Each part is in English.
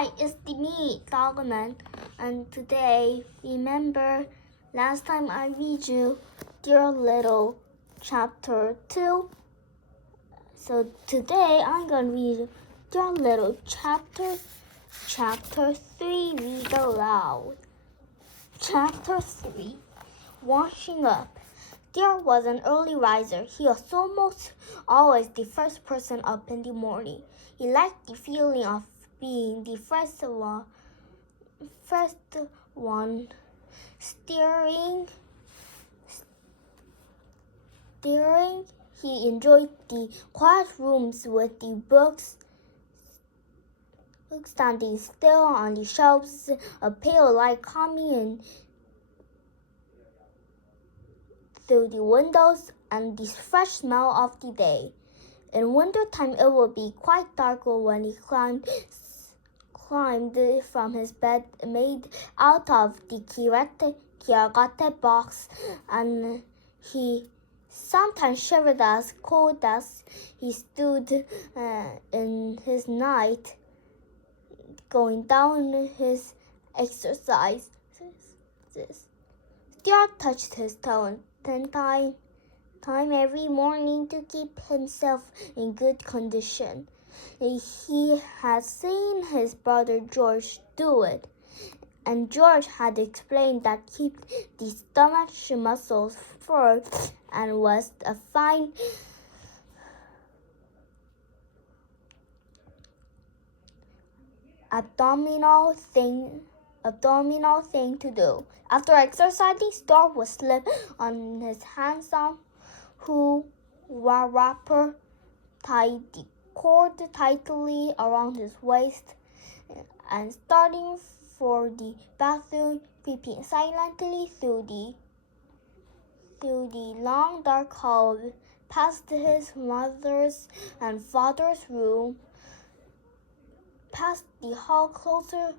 Hi, it's me, Solomon, and today, remember last time I read you Dear Little Chapter 2? So today I'm going to read Dear Little Chapter 3, read aloud. Chapter 3, Washing Up. Dear was an early riser. He was almost always the first person up in the morning. He liked the feeling of being the first one steering. He enjoyed the quiet rooms with the books standing still on the shelves, a pale light coming in through the windows, and the fresh smell of the day. In wintertime, it would be quite dark when he climbed from his bed made out of the kiragate box, and he sometimes shivered as cold as he stood in his night going down his exercise. Stuart touched his toe 10 times every morning to keep himself in good condition. He had seen his brother George do it, and George had explained that kept the stomach muscles firm and was a fine abdominal thing to do. After exercising, Stuart would slip on his handsome wrapper, tied the cord tightly around his waist, and starting for the bathroom, creeping silently through the long dark hall, past his mother's and father's room, past the hall closer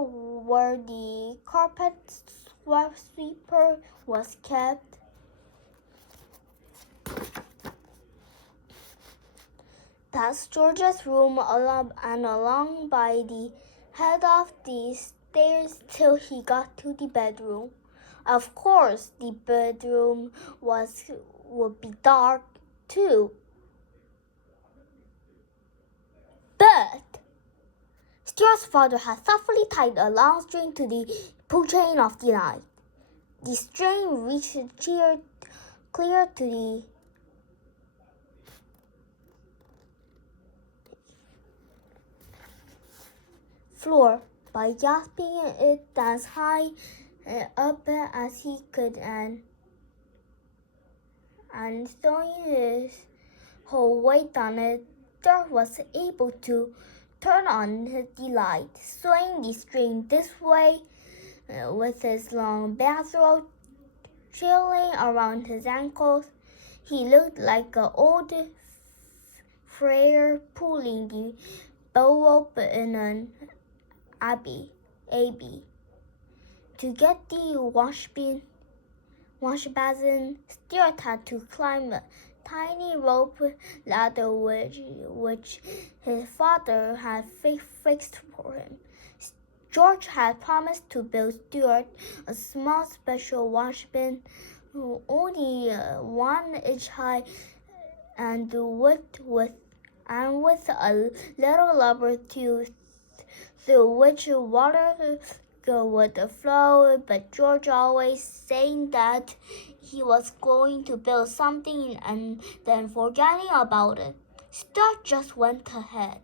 where the carpet sweeper was kept, past George's room along by the head of the stairs till he got to the bedroom. Of course, the bedroom would be dark too. But Stuart's father had thoughtfully tied a long string to the pull chain of the light. The string reached clear to the floor. By grasping it as high up as he could and throwing his whole weight on it, Stuart was able to turn on the light, swaying the string this way with his long bathrobe trailing around his ankles. He looked like an old friar pulling the bow rope in an abbey. To get the wash basin, Stuart had to climb a tiny rope ladder which his father had fixed for him. George had promised to build Stuart a small special wash bin, only 1 inch high and with a little rubber tube through which water would flow, but George always saying that he was going to build something and then forgetting about it. Stuart just went ahead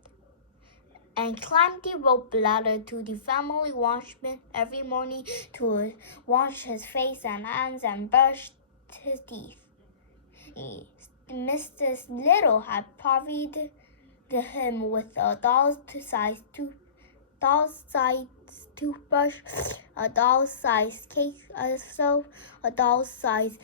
and climbed the rope ladder to the family washbin every morning to wash his face and hands and brush his teeth. Mrs. Little had provided him with a doll-sized toothbrush, a doll-sized cake soap, a doll-sized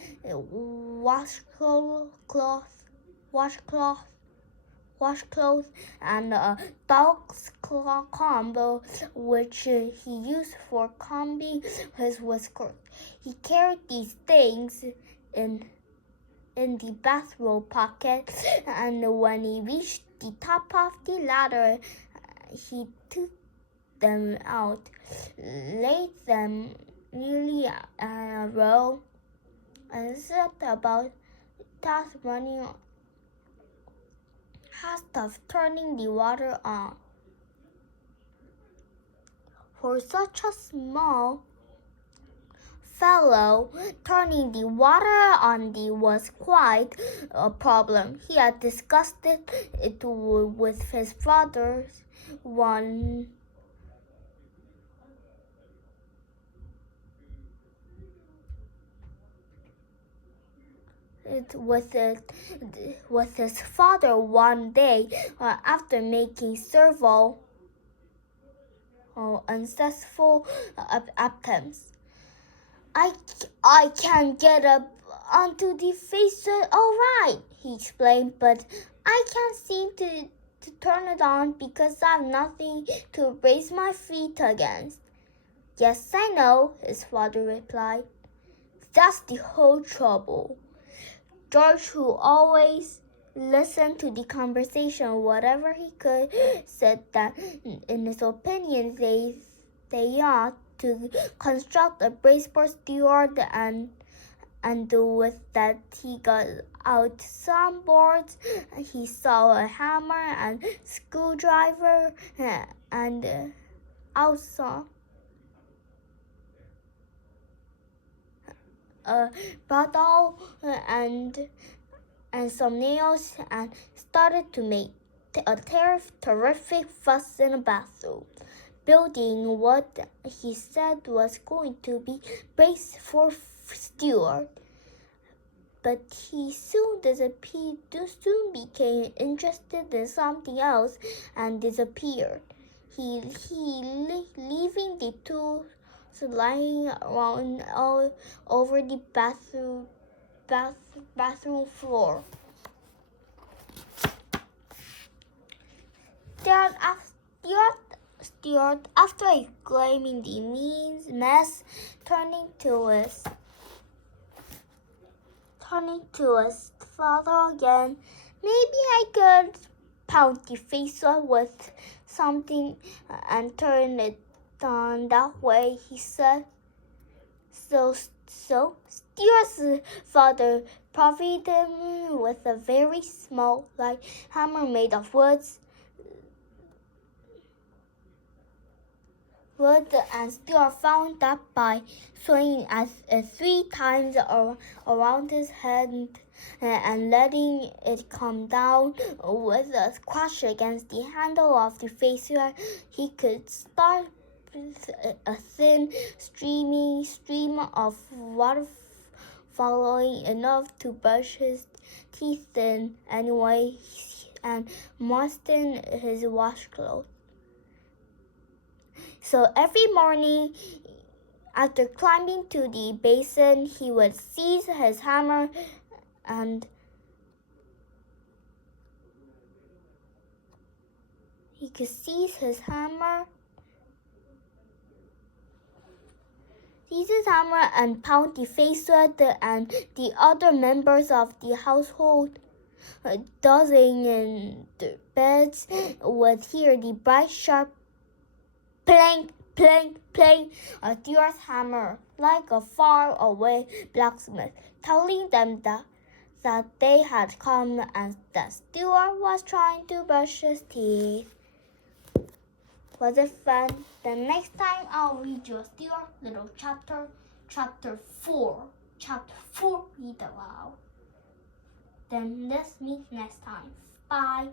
washcloth, and a dog's comb, which he used for combing his whiskers. He carried these things in the bathrobe pocket, and when he reached the top of the ladder, he took them out, laid them nearly in a row, and set about task of turning the water on. For such a small fellow, turning the water on was quite a problem. He had discussed it with his brothers one with his father one day after making several unsuccessful attempts. I can get up onto the face all right, he explained, but I can't seem to turn it on because I have nothing to raise my feet against. Yes, I know, his father replied. That's the whole trouble. George, who always listened to the conversation, whatever he could, said that in his opinion they ought to construct a brace for Stuart, and with that he got out some boards. He saw a hammer and screwdriver and also a bottle and some nails, and started to make a terrific fuss in the bathroom, building what he said was going to be brace for Stuart. But he soon became interested in something else and disappeared. Leaving the tools lying around all over the bathroom floor. Stuart, after exclaiming the mess, turning to his father again. Maybe I could pound the face with something and turn it on that way, he said. So Stuart's father provided him with a very small light hammer made of wood, and Stuart found that by swinging it 3 times around his head and letting it come down with a crash against the handle of the facer, he could start a thin, stream of water following enough to brush his teeth in anyway and moisten his washcloth. So every morning, after climbing to the basin, he would seize his hammer and pound the face and the other members of the household. Dozing in the beds would hear the bright, sharp clank, clank, clank of Stuart's hammer, like a far-away blacksmith, telling them that they had come and that Stuart was trying to brush his teeth. Was it fun? The next time I'll read you a Stuart little chapter 4. Chapter 4, read aloud. Then let's meet next time. Bye.